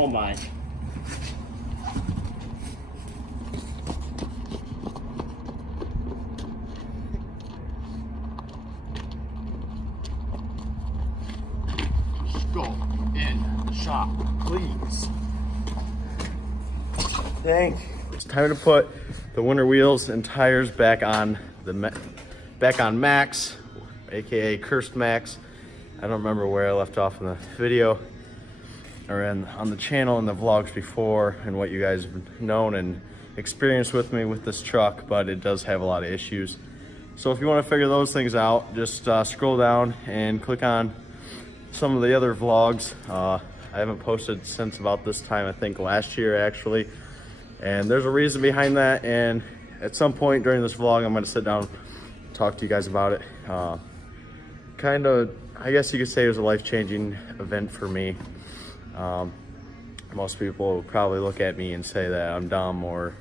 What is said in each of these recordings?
Oh my. Go in the shop, please. Dang. It's time to put the winter wheels and tires back on Max, aka Cursed Max. I don't remember where I left off in the video or on the channel and the vlogs before and what you guys have known and experienced with me with this truck, but it does have a lot of issues. So if you want to figure those things out, just scroll down and click on some of the other vlogs. I haven't posted since about this time, I think last year actually. And there's a reason behind that, and at some point during this vlog I'm going to sit down and talk to you guys about it. Kind of, I guess you could say it was a life-changing event for me. Most people will probably look at me and say that I'm dumb or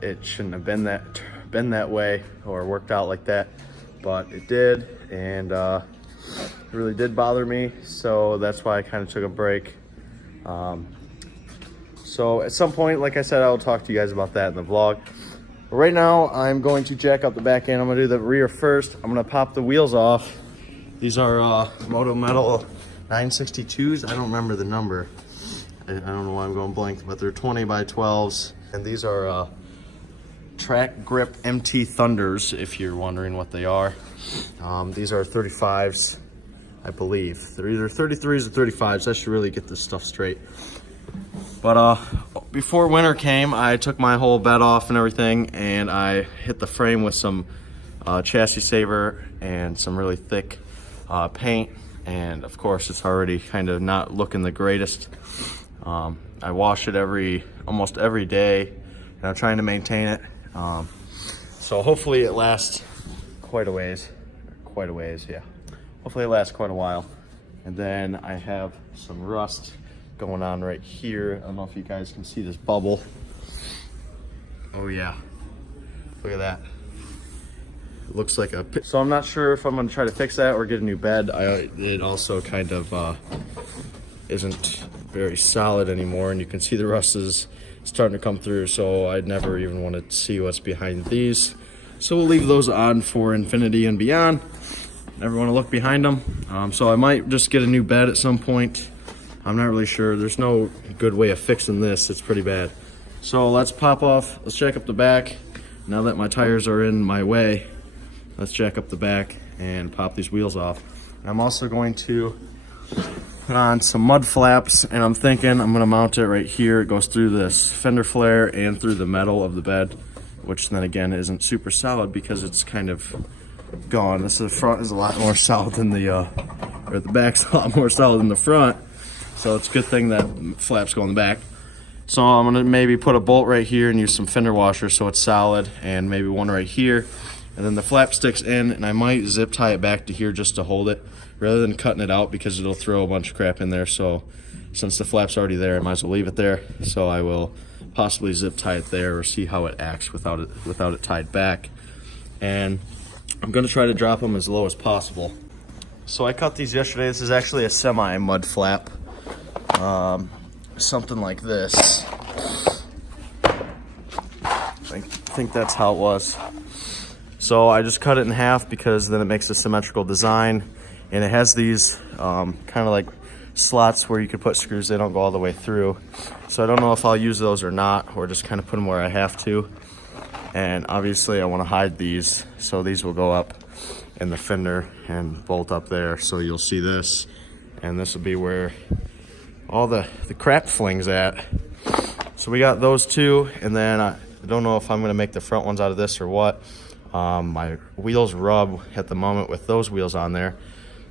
it shouldn't have been that way or worked out like that, but it did, and it really did bother me, so that's why I kind of took a break. So at some point, like I said, I'll talk to you guys about that in the vlog. But right now, I'm going to jack up the back end. I'm gonna do the rear first. I'm gonna pop the wheels off. These are Moto Metal 962s. I don't remember the number. I don't know why I'm going blank, but they're 20 by 12s. And these are Track Grip MT Thunders, if you're wondering what they are. These are 35s, I believe. They're either 33s or 35s. I should really get this stuff straight. But before winter came, I took my whole bed off and everything, and I hit the frame with some chassis saver and some really thick paint. And of course, it's already kind of not looking the greatest. I wash it almost every day, and I'm trying to maintain it. So hopefully it lasts quite a ways, yeah. Hopefully it lasts quite a while. And then I have some rust going on right here. I don't know if you guys can see this bubble. Oh yeah, look at that. It looks like a pit. So I'm not sure if I'm gonna try to fix that or get a new bed. It also kind of isn't very solid anymore, and you can see the rust is starting to come through, so I'd never even want to see what's behind these. So we'll leave those on for infinity and beyond. Never want to look behind them. So I might just get a new bed at some point. I'm not really sure. There's no good way of fixing this. It's pretty bad. So let's jack up the back. Now that my tires are in my way, let's jack up the back and pop these wheels off. I'm also going to put on some mud flaps, and I'm thinking I'm gonna mount it right here. It goes through this fender flare and through the metal of the bed, which then again isn't super solid because it's kind of gone. The front is a lot more solid than the back's a lot more solid than the front. So it's a good thing that flaps go in the back. So I'm gonna maybe put a bolt right here and use some fender washer so it's solid, and maybe one right here. And then the flap sticks in, and I might zip tie it back to here just to hold it, rather than cutting it out because it'll throw a bunch of crap in there. So since the flap's already there, I might as well leave it there. So I will possibly zip tie it there or see how it acts without it tied back. And I'm gonna try to drop them as low as possible. So I cut these yesterday. This is actually a semi mud flap. Something like this. I think that's how it was. So I just cut it in half because then it makes a symmetrical design, and it has these kind of like slots where you could put screws. They don't go all the way through, so I don't know if I'll use those or not, or just kind of put them where I have to. And obviously I want to hide these, so these will go up in the fender and bolt up there, so you'll see this, and this will be where all the crap flings at. So we got those two, and then I don't know if I'm going to make the front ones out of this or what. My wheels rub at the moment with those wheels on there,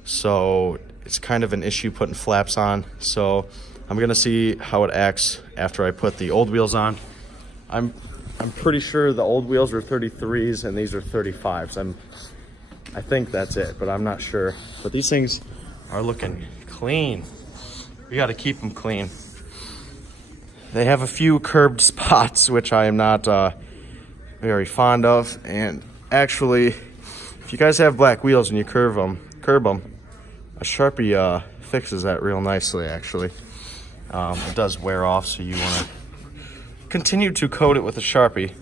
so it's kind of an issue putting flaps on. So I'm gonna see how it acts after I put the old wheels on. I'm pretty sure the old wheels are 33s and these are 35s. I think that's it, but I'm not sure. But these things are looking clean. We got to keep them clean. They have a few curbed spots, which I am not very fond of. And actually, if you guys have black wheels and you curb them, a Sharpie fixes that real nicely, actually. It does wear off, so you want to continue to coat it with a Sharpie.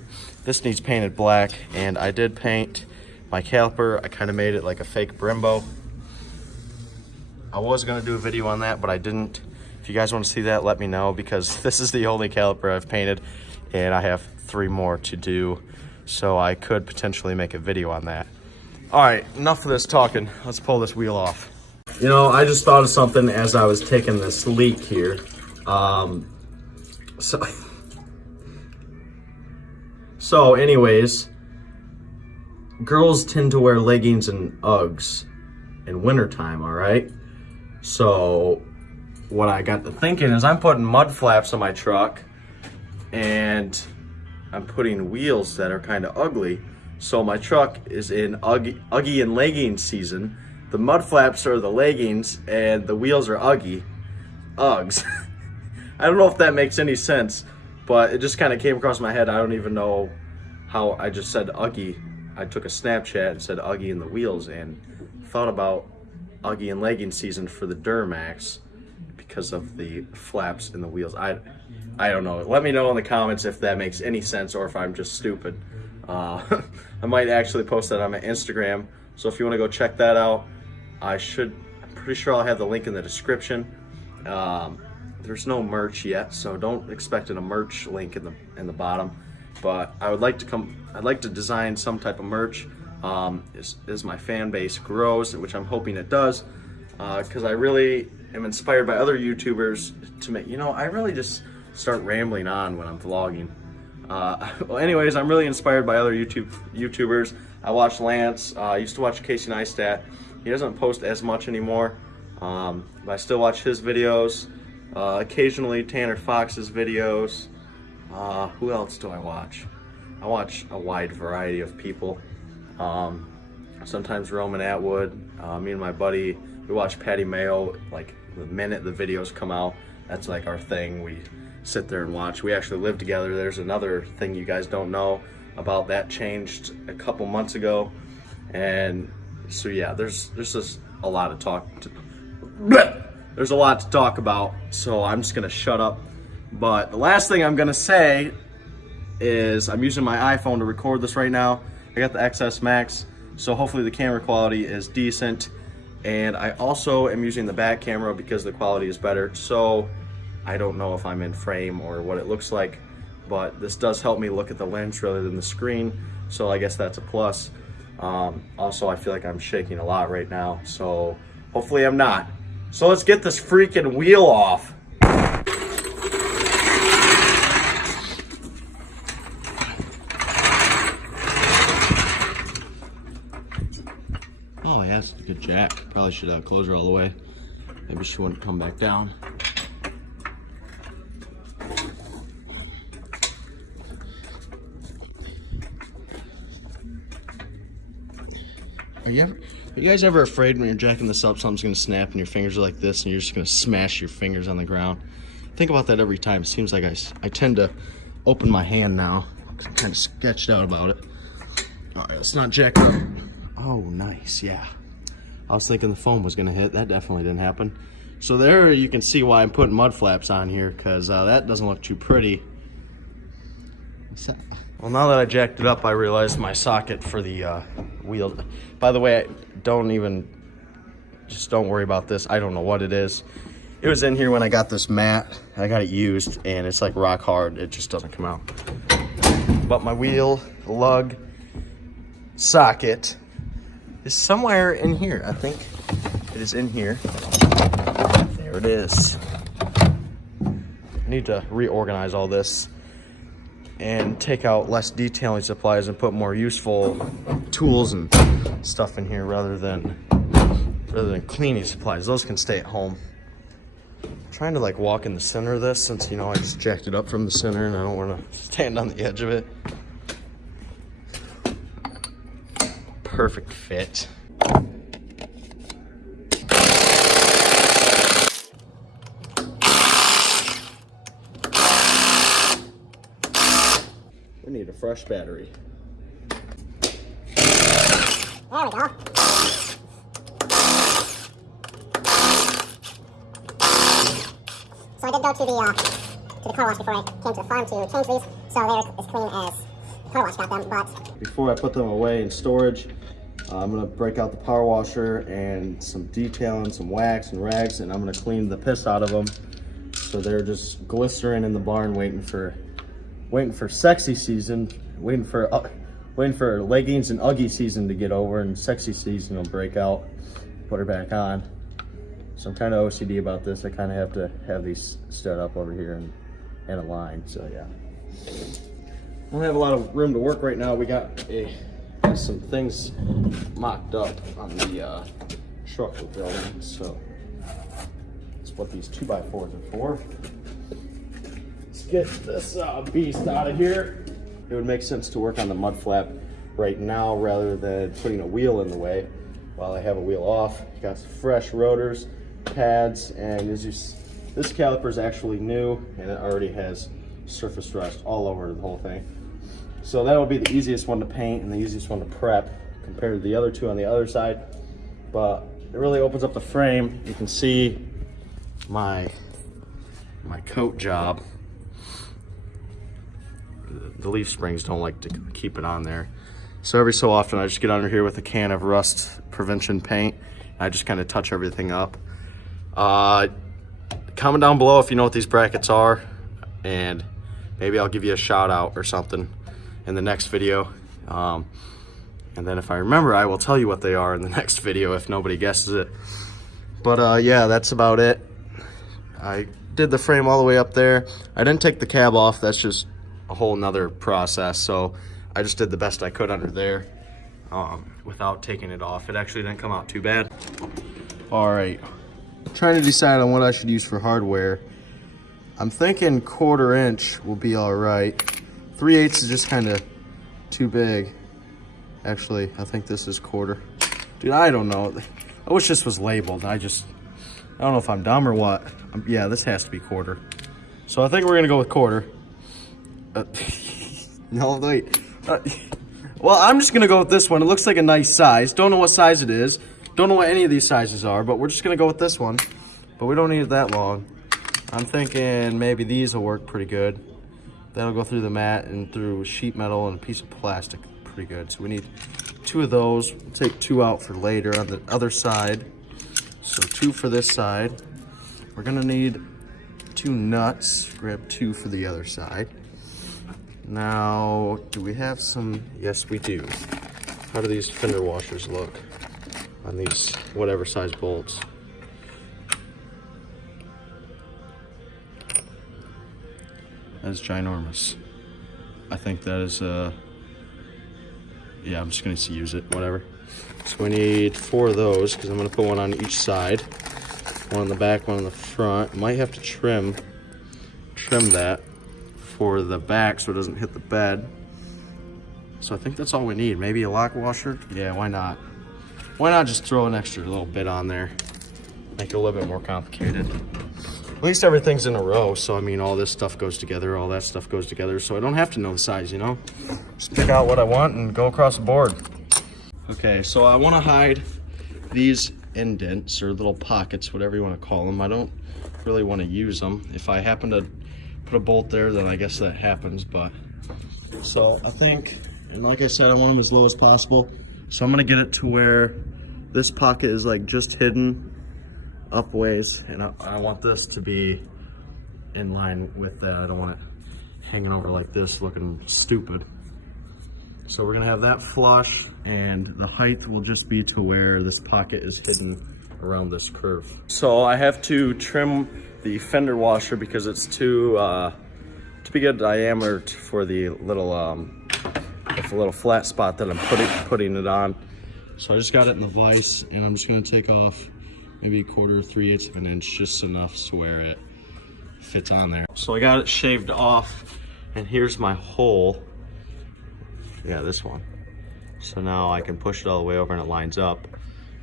This needs painted black, and I did paint my caliper. I kind of made it like a fake Brembo. I was going to do a video on that, but I didn't. If you guys want to see that, let me know, because this is the only caliper I've painted, and I have 3 more to do, so I could potentially make a video on that. All right, enough of this talking. Let's pull this wheel off. You know, I just thought of something as I was taking this leak here. So anyways, girls tend to wear leggings and Uggs in wintertime, all right? So what I got to thinking is I'm putting mud flaps on my truck, and I'm putting wheels that are kind of ugly. So my truck is in Uggy and legging season. The mud flaps are the leggings, and the wheels are Uggs. I don't know if that makes any sense, but it just kind of came across my head. I don't even know how I just said Uggy. I took a Snapchat and said Uggy in the wheels, and thought about Uggy and legging season for the Duramax because of the flaps in the wheels. I don't know. Let me know in the comments if that makes any sense or if I'm just stupid. I might actually post that on my Instagram, so if you want to go check that out, I'm pretty sure I'll have the link in the description. There's no merch yet, so don't expect a merch link in the bottom. But I'd like to design some type of merch as my fan base grows, which I'm hoping it does, because I really am inspired by other YouTubers to make, I really just start rambling on when I'm vlogging. Well, anyways, I'm really inspired by other YouTubers. I watch Lance. I used to watch Casey Neistat. He doesn't post as much anymore, but I still watch his videos. Occasionally Tanner Fox's videos. Who else do I watch? I watch a wide variety of people. Sometimes Roman Atwood. Me and my buddy, we watch Patty Mayo like the minute the videos come out. That's like our thing. We sit there and watch. We actually live together. There's another thing you guys don't know about that changed a couple months ago, and so yeah, there's just a lot to talk. There's a lot to talk about, so I'm just gonna shut up. But the last thing I'm gonna say is I'm using my iPhone to record this right now. I got the XS Max, so hopefully the camera quality is decent. And I also am using the back camera because the quality is better. So I don't know if I'm in frame or what it looks like, but this does help me look at the lens rather than the screen. So I guess that's a plus. Also, I feel like I'm shaking a lot right now, so hopefully I'm not. So let's get this freaking wheel off. Oh yeah, that's a good jack. Probably should close her all the way. Maybe she wouldn't come back down. Are you guys ever afraid when you're jacking this up, something's gonna snap and your fingers are like this and you're just gonna smash your fingers on the ground? Think about that every time. It seems like I tend to open my hand now. I'm kind of sketched out about it. All right, let's not jack it up. Oh, nice, yeah. I was thinking the foam was gonna hit. That definitely didn't happen. So there you can see why I'm putting mud flaps on here, because that doesn't look too pretty. Well, now that I jacked it up, I realized my socket for the wheel. By the way, don't worry about this. I don't know what it is. It was in here when I got this mat. I got it used, and it's like rock hard. It just doesn't come out. But my wheel lug socket is somewhere in here. I think it is in here. There it is. I need to reorganize all this and take out less detailing supplies and put more useful tools and stuff in here rather than cleaning supplies. Those can stay at home. I'm trying to like walk in the center of this since I just jacked it up from the center and I don't want to stand on the edge of it. Perfect fit. We need a fresh battery. There we go. So I did go to the car wash before I came to the farm to change these, so they're as clean as the car wash got them. But before I put them away in storage, I'm gonna break out the power washer and some detailing, some wax and rags, and I'm gonna clean the piss out of them. So they're just glistering in the barn, waiting for sexy season, waiting for leggings and Uggy season to get over, and sexy season will break out. Put her back on. So I'm kind of OCD about this. I kind of have to have these stood up over here and aligned. So yeah, I don't have a lot of room to work right now. We got some things mocked up on the truck we're building. So that's what these 2x4s are for. Let's get this beast out of here. It would make sense to work on the mud flap right now rather than putting a wheel in the way while I have a wheel off. Got some fresh rotors, pads, and this caliper is actually new and it already has surface rust all over the whole thing. So that would be the easiest one to paint and the easiest one to prep compared to the other two on the other side. But it really opens up the frame. You can see my coat job. The leaf springs don't like to keep it on there. So every so often I just get under here with a can of rust prevention paint. I just kind of touch everything up. Comment down below if you know what these brackets are, and maybe I'll give you a shout out or something in the next video. And then if I remember, I will tell you what they are in the next video if nobody guesses it. But yeah, that's about it. I did the frame all the way up there. I didn't take the cab off. That's just a whole nother process. So I just did the best I could under there without taking it off. It actually didn't come out too bad. All right, trying to decide on what I should use for hardware. I'm thinking 1/4 inch will be all right. 3/8 is just kind of too big. Actually, I think this is 1/4. Dude, I don't know. I wish this was labeled. I don't know if I'm dumb or what. Yeah, this has to be 1/4. So I think we're gonna go with 1/4. No, wait. Well, I'm just gonna go with this one. It looks like a nice size. Don't know what size it is. Don't know what any of these sizes are, but we're just gonna go with this one. But we don't need it that long. I'm thinking maybe these will work pretty good. That'll go through the mat and through sheet metal and a piece of plastic pretty good. So we need 2 of those. We'll take 2 out for later on the other side. So 2 for this side. We're gonna need 2 nuts. Grab 2 for the other side. Now, do we have some? Yes, we do. How do these fender washers look on these whatever size bolts? That is ginormous. I think that is, yeah, I'm just gonna use it, whatever. So we need 4 of those because I'm gonna put one on each side. One on the back, one on the front. Might have to trim that for the back so it doesn't hit the bed. So I think that's all we need. Maybe a lock washer? Yeah, why not? Why not just throw an extra little bit on there? Make it a little bit more complicated. At least everything's in a row, so I mean all this stuff goes together, all that stuff goes together, so I don't have to know the size, you know? Just pick out what I want and go across the board. Okay, so I want to hide these indents or little pockets, whatever you want to call them. I don't really want to use them. If I happen to put a bolt there, then I guess that happens. But so I think, and like I said, I want them as low as possible. So I'm gonna get it to where this pocket is like just hidden up ways, and I want this to be in line with that. I don't want it hanging over like this looking stupid. So we're gonna have that flush, and the height will just be to where this pocket is hidden around this curve. So I have to trim the fender washer because it's too big a diameter for the little flat spot that I'm putting it on. So I just got it in the vise, and I'm just gonna take off maybe 1/4, 3/8 of an inch, just enough to where it fits on there. So I got it shaved off, and here's my hole. Yeah, this one. So now I can push it all the way over and it lines up,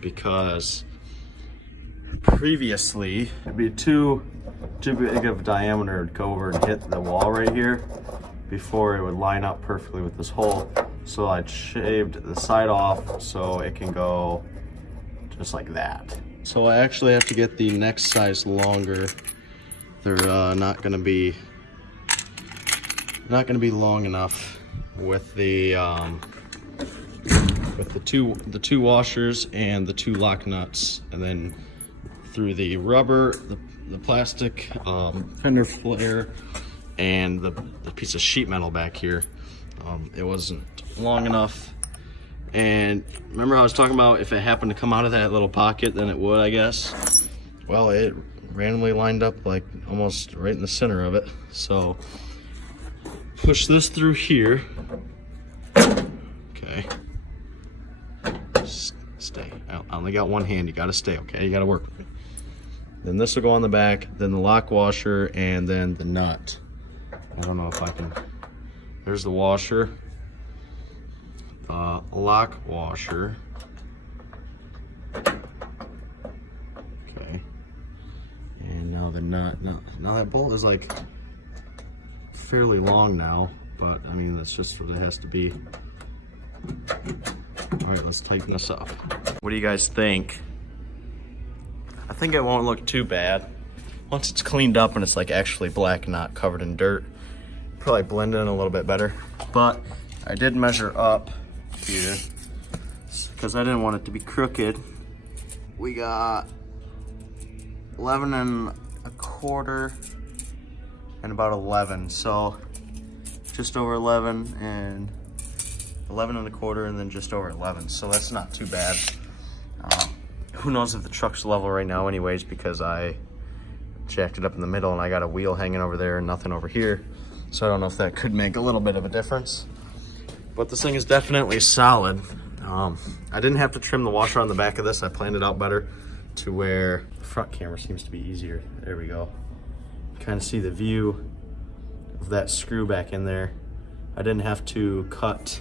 because previously it'd be too big of a diameter to go over and hit the wall right here before it would line up perfectly with this hole. So I shaved the side off so it can go just like that. So I actually have to get the next size longer. they're not gonna be long enough with the two washers and the two lock nuts, and then through the rubber, the plastic fender flare, and the piece of sheet metal back here. It wasn't long enough. And remember I was talking about if it happened to come out of that little pocket, then it would, I guess. Well, it randomly lined up like almost right in the center of it. So push this through here. Okay. Stay. I only got one hand. You gotta stay, okay? You gotta work with me. Then this will go on the back, then the lock washer, and then the nut. I don't know if I can. There's the washer. Lock washer. Okay. And now the nut. Now that bolt is like fairly long now, but I mean that's just what it has to be. All right, let's tighten this up. What do you guys think? I think it won't look too bad. Once it's cleaned up and it's like actually black, not covered in dirt, probably blend in a little bit better. But I did measure up here because I didn't want it to be crooked. We got 11 1/4 and about 11. So just over 11 and 11 1/4 and then just over 11. So that's not too bad. Who knows if the truck's level right now anyways, because I jacked it up in the middle and I got a wheel hanging over there and nothing over here. So I don't know if that could make a little bit of a difference. But this thing is definitely solid. I didn't have to trim the washer on the back of this. I planned it out better to where the front camera seems to be easier. There we go. Kind of see the view of that screw back in there. I didn't have to cut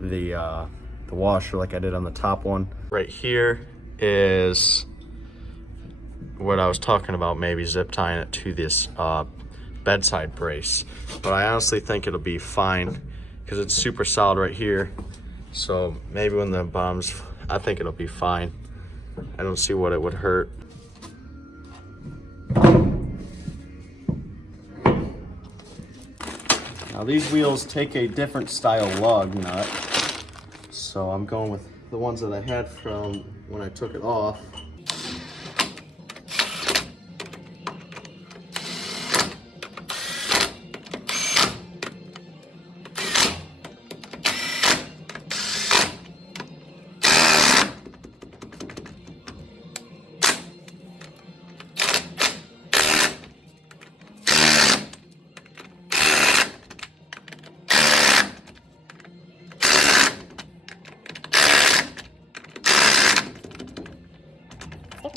the washer like I did on the top one. Right here is what I was talking about, maybe zip tying it to this bedside brace. But I honestly think it'll be fine because it's super solid right here. So maybe when the bottom's, I think it'll be fine. I don't see what it would hurt. Now these wheels take a different style lug nut. So I'm going with the ones that I had from when I took it off.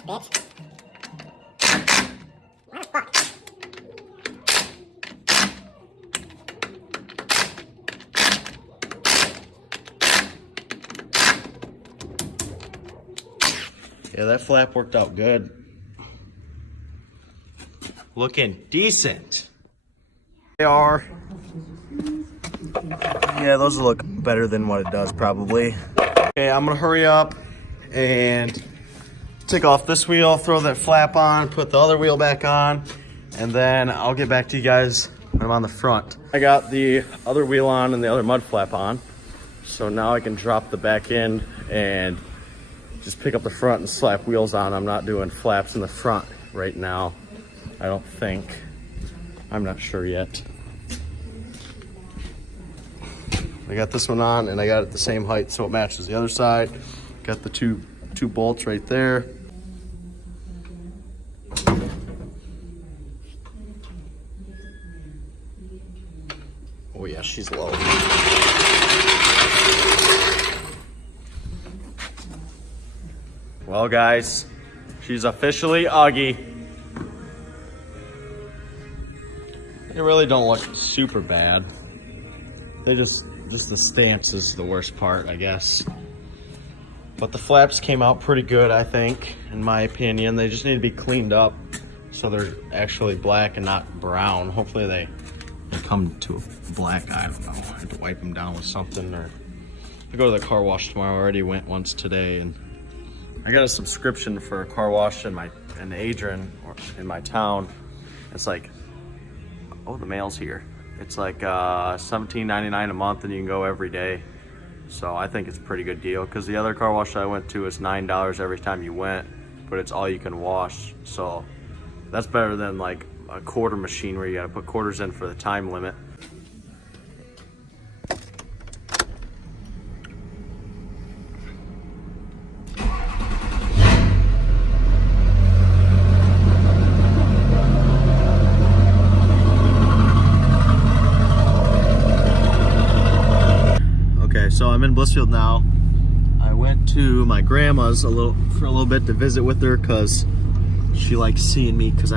Bitch. What the fuck? Yeah, that flap worked out good. Looking decent. They are. Yeah, those will look better than what it does probably. Okay, I'm gonna hurry up and take off this wheel, throw that flap on, put the other wheel back on, and then I'll get back to you guys when I'm on the front. I got the other wheel on and the other mud flap on, so now I can drop the back end and just pick up the front and slap wheels on. I'm not doing flaps in the front right now, I don't think. I'm not sure yet. I got this one on and I got it the same height so it matches the other side. Got the two bolts right there. Oh yeah, she's low. Well guys, she's officially Augie. They really don't look super bad. They just the stamps is the worst part, I guess. But the flaps came out pretty good, I think, in my opinion. They just need to be cleaned up so they're actually black and not brown. Hopefully they come to a black, I don't know. I have to wipe them down with something, or I go to the car wash tomorrow. I already went once today, and I got a subscription for a car wash in Adrian, or in my town. It's like, oh, the mail's here. It's like $17.99 a month, and you can go every day. So I think it's a pretty good deal, because the other car wash that I went to is $9 every time you went, but it's all you can wash. So that's better than like a quarter machine where you got to put quarters in for the time limit. So I'm in Blissfield now. I went to my grandma's for a little bit to visit with her, because she likes seeing me, because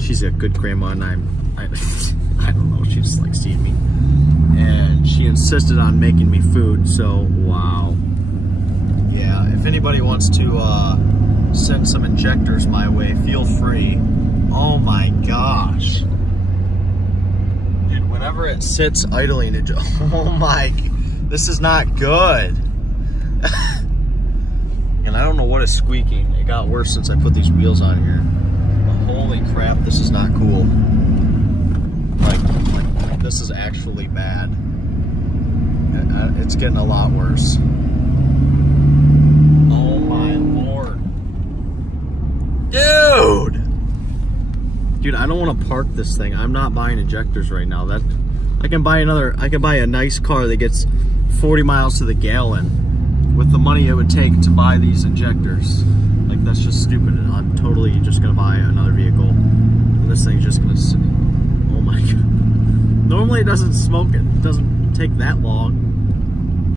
she's a good grandma, and I don't know, she just likes seeing me. And she insisted on making me food, so wow. Yeah, if anybody wants to send some injectors my way, feel free. Oh my gosh. Dude, whenever it sits idling, oh my, this is not good. And I don't know what is squeaking. It got worse since I put these wheels on here. But holy crap, this is not cool. Like this is actually bad. It's getting a lot worse. Oh my lord. Dude, I don't want to park this thing. I'm not buying injectors right now. I can buy a nice car that gets 40 miles to the gallon with the money it would take to buy these injectors. Like, that's just stupid, and I'm totally just gonna buy another vehicle, and this thing's just gonna sit. Oh my god. Normally it doesn't smoke, it doesn't take that long.